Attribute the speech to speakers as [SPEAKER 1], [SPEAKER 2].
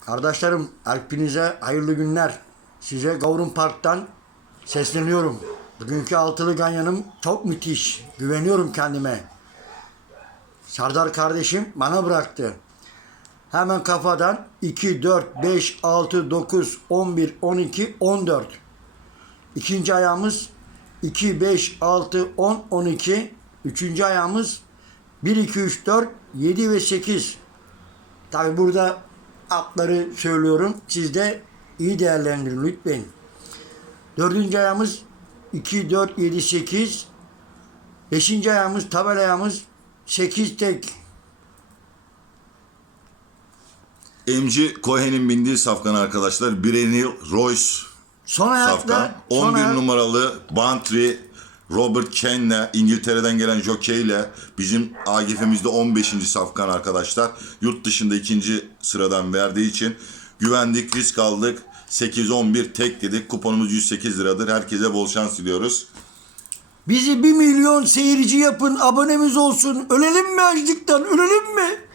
[SPEAKER 1] Kardeşlerim hepinize hayırlı günler. Size Gavurun Park'tan sesleniyorum. Bugünkü altılı ganyanım çok müthiş. Güveniyorum kendime. Sardar kardeşim bana bıraktı. Hemen kafadan 2, 4, 5, 6, 9, 11, 12, 14. İkinci ayağımız 2, 5, 6, 10, 12. Üçüncü ayağımız 1, 2, 3, 4, 7 ve 8. Tabi burada atları söylüyorum. Siz de iyi değerlendirin lütfen. Dördüncü ayağımız 2, 4, 7, 8. Beşinci ayağımız tabel ayağımız 8 tek.
[SPEAKER 2] MC Cohen'in bindiği safkan arkadaşlar. Birenil Royce
[SPEAKER 1] Son ayakta
[SPEAKER 2] safkan.
[SPEAKER 1] son
[SPEAKER 2] 11
[SPEAKER 1] ayak-
[SPEAKER 2] numaralı Bantry Robert Ken'le İngiltere'den gelen jokeyle bizim AGF'mizde 15. safkan arkadaşlar. Yurt dışında ikinci sıradan verdiği için güvendik, risk aldık. 8-11 tek dedik. Kuponumuz 108 liradır. Herkese bol şans diliyoruz.
[SPEAKER 1] Bizi bir milyon seyirci yapın, abonemiz olsun. Ölelim mi açlıktan, ölelim mi?